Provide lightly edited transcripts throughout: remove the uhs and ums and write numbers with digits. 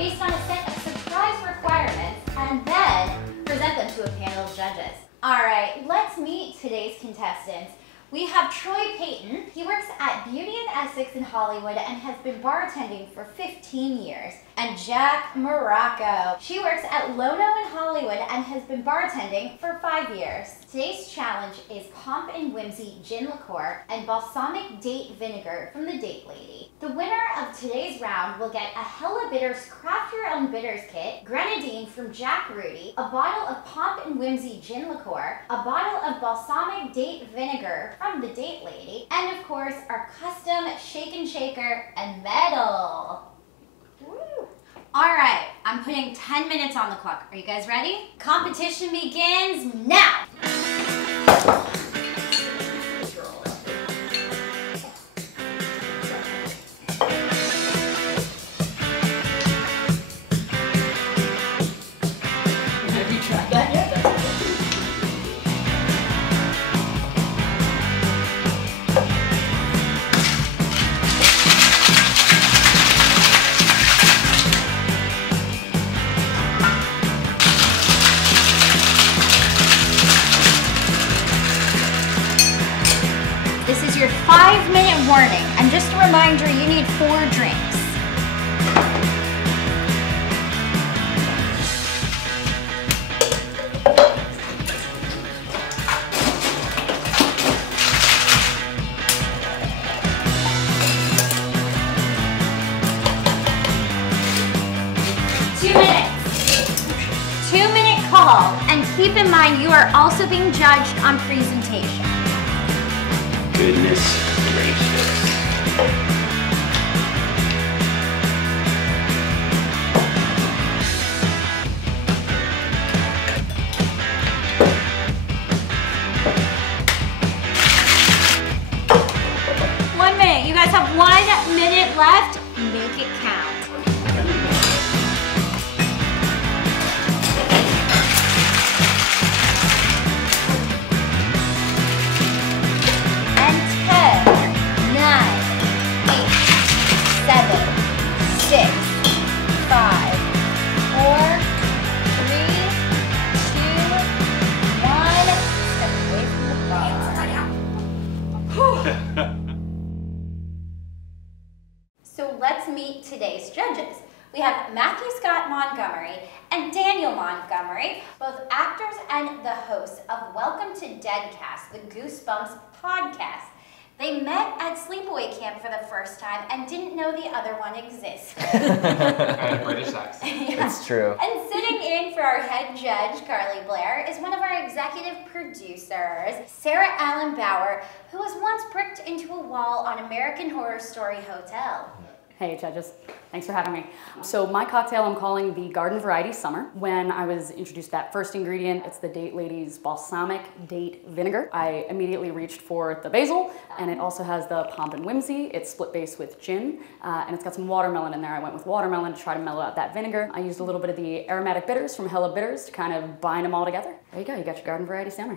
based on a set of surprise requirements and then present them to a panel of judges. All right, let's meet today's contestants. We have Troy Payton. He works at Beauty and Essex in Hollywood and has been bartending for 15 years. And Jack Morocco. She works at Lono in Hollywood and has been bartending for 5 years. Today's challenge is Pomp Whimsy Gin Liqueur and Balsamic Date Vinegar from the Date Lady. The winner of today's round will get a Hella Bitters Craft Your Own Bitters Kit, Grenadine from Jack Rudy, a bottle of Pomp Whimsy Gin Liqueur, a bottle of Balsamic Date Vinegar from the Date Lady, and of course our custom shake and shaker and medal. Woo. All right, I'm putting 10 minutes on the clock. Are you guys ready? Competition begins now. Have you tried that yet? This is your 5-minute warning, and just a reminder, you need 4 drinks. Two-minute call, and keep in mind you are also being judged on presentation. Goodness gracious. One minute. You guys have 1 minute left. Make it count. And 10, 9, 8, 7, 6, 5, 4, 3, 2, 1. Step away from the bar. So let's meet today's judges. We have Matthew Scott Montgomery and Daniel Montgomery, both actors and the hosts of Welcome to Deadcast, the Goosebumps podcast. They met at sleepaway camp for the first time and didn't know the other one existed. I had a British accent. Yeah. It's true. And sitting in for our head judge, Carly Blair, is one of our executive producers, Sarah Allyn Bauer, who was once bricked into a wall on American Horror Story Hotel. Hey judges, thanks for having me. So my cocktail I'm calling the Garden Variety Summer. When I was introduced to that first ingredient, it's the Date Lady's Balsamic Date Vinegar. I immediately reached for the basil, and it also has the Pomp Whimsy. It's split base with gin, and it's got some watermelon in there. I went with watermelon to try to mellow out that vinegar. I used a little bit of the aromatic bitters from Hella Bitters to kind of bind them all together. There you go, you got your Garden Variety Summer.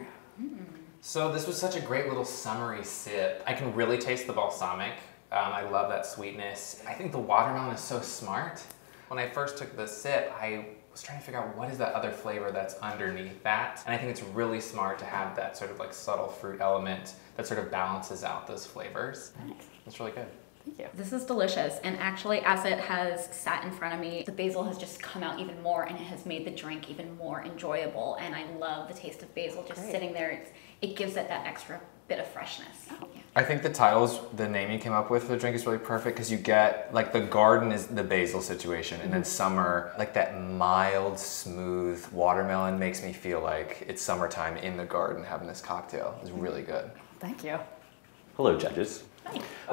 So this was such a great little summery sip. I can really taste the balsamic. I love that sweetness. I think the watermelon is so smart. When I first took the sip, I was trying to figure out what is that other flavor that's underneath that. And I think it's really smart to have that sort of like subtle fruit element that sort of balances out those flavors. Thanks. It's really good. Thank you. This is delicious, and actually as it has sat in front of me, the basil has just come out even more and it has made the drink even more enjoyable, and I love the taste of basil just sitting there. It gives it that extra bit of freshness. Oh. Yeah. I think the name you came up with for the drink is really perfect because you get, like, the garden is the basil situation, and then summer, like that mild, smooth watermelon makes me feel like it's summertime in the garden having this cocktail. It's really good. Thank you. Hello, judges.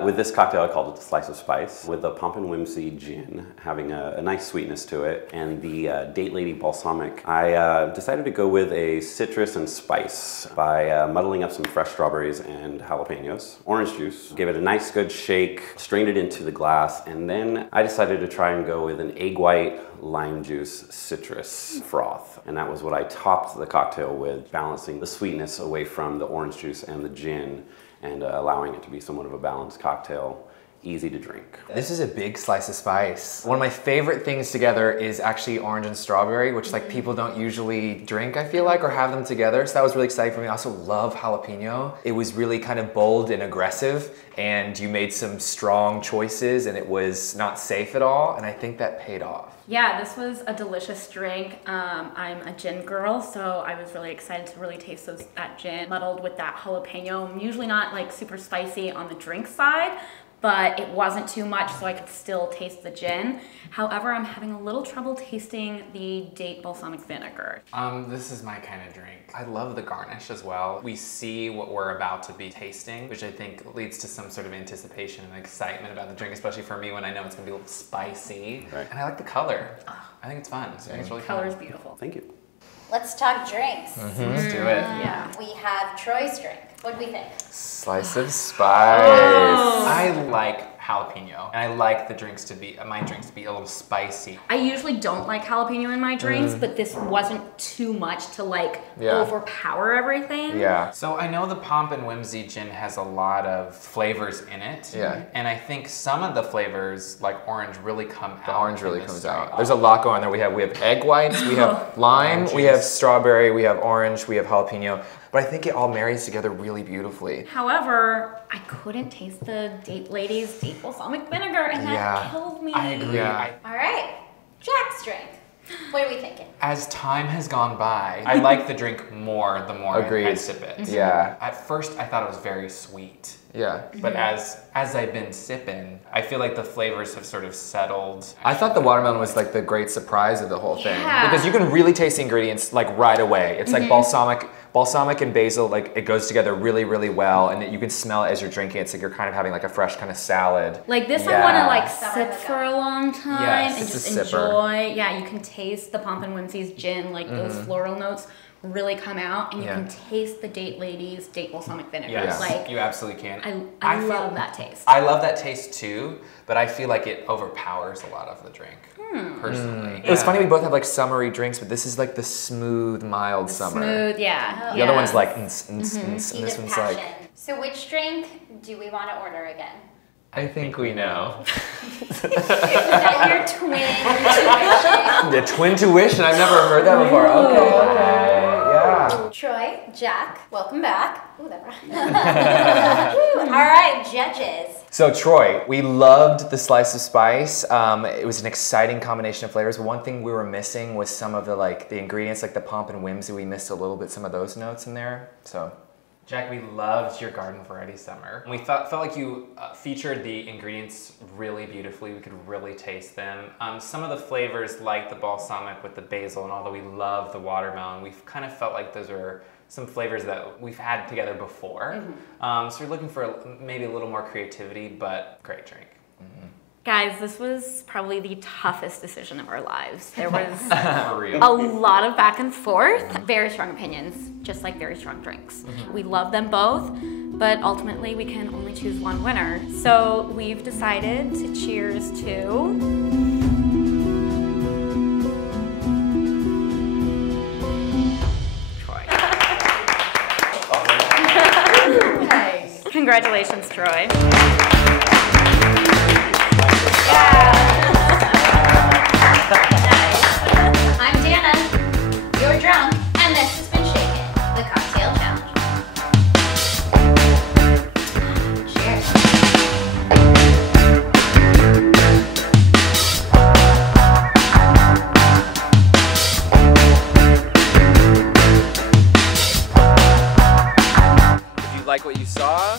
With this cocktail, I called it the Slice of Spice, with the Pomp Whimsy gin having a nice sweetness to it, and the Date Lady Balsamic. I decided to go with a citrus and spice by muddling up some fresh strawberries and jalapenos. Orange juice, gave it a nice good shake, strained it into the glass, and then I decided to try and go with an egg white lime juice citrus froth. And that was what I topped the cocktail with, balancing the sweetness away from the orange juice and the gin, and allowing it to be somewhat of a balanced cocktail. easy to drink. This is a big slice of spice. One of my favorite things together is actually orange and strawberry, which like people don't usually drink, I feel like, or have them together. So that was really exciting for me. I also love jalapeno. It was really kind of bold and aggressive, and you made some strong choices, and it was not safe at all, and I think that paid off. Yeah, this was a delicious drink. I'm a gin girl, so I was really excited to really taste that gin muddled with that jalapeno. I'm usually not like super spicy on the drink side, but it wasn't too much, so I could still taste the gin. However, I'm having a little trouble tasting the date balsamic vinegar. This is my kind of drink. I love the garnish as well. We see what we're about to be tasting, which I think leads to some sort of anticipation and excitement about the drink, especially for me when I know it's gonna be a little spicy. Right. And I like the color. I think it's fun. I think it's really Color is fun. beautiful. Thank you. Let's talk drinks. Let's do it. Yeah. We have Troy's drink. What do we think? Slice of spice. I like jalapeno, and I like the drinks to be, my drinks to be a little spicy. I usually don't like jalapeno in my drinks, but this wasn't too much to like overpower everything. Yeah. So I know the Pomp Whimsy gin has a lot of flavors in it. Yeah. And I think some of the flavors, like orange, really come out. The orange really in this comes drink. out. There's a lot going on there. We have egg whites, we have lime, we have strawberry, we have orange, we have jalapeno. But I think it all marries together really beautifully. However, I couldn't taste the date ladies date balsamic vinegar, and that killed me. I agree. Yeah. All right, Jack's drink. What are we thinking? As time has gone by, I like the drink more the more I sip it. Yeah. At first, I thought it was very sweet. Yeah. But as I've been sipping, I feel like the flavors have sort of settled. I thought the watermelon was like the great surprise of the whole thing. Yeah. Because you can really taste the ingredients like right away. It's like balsamic and basil, like it goes together really, really well, and you can smell it as you're drinking. It's like you're kind of having like a fresh kind of salad. Like this I want to like sip for a long time Yes, and it's just a sipper. enjoy. Yeah, you can taste the Pomp Whimsy's gin, like those floral notes really come out, and you can taste the date ladies date balsamic vinegar. Yes, Like you absolutely can. I love that taste. I love that taste too, but I feel like it overpowers a lot of the drink, personally. It was funny, we both have like summery drinks, but this is like the smooth, mild summer. Smooth, yeah. The other one's like, and Heat this of one's passion. like, So which drink do we want to order again? I think we know. Is that your twin tuition? The twin tuition, I've never heard that before. Okay, yeah. Troy, Jack, welcome back. Ooh, that rhymed. Woo. All right, judges. So Troy, we loved the slice of spice. It was an exciting combination of flavors, but one thing we were missing was some of the ingredients, like the Pomp Whimsy. We missed a little bit some of those notes in there. So Jack, we loved your garden variety summer. We felt like you featured the ingredients really beautifully. We could really taste them. Some of the flavors, like the balsamic with the basil, and although we love the watermelon, we've kind of felt like those are some flavors that we've had together before. So you're looking for maybe a little more creativity, but great drink. Guys, this was probably the toughest decision of our lives. There was For real. a lot of back and forth. Very strong opinions, just like very strong drinks. We love them both, but ultimately we can only choose one winner. So we've decided to cheers to... Troy. Nice. Congratulations, Troy. I'm Dana. You're drunk, and this has been Shaken, the cocktail challenge. Cheers. if you like what you saw,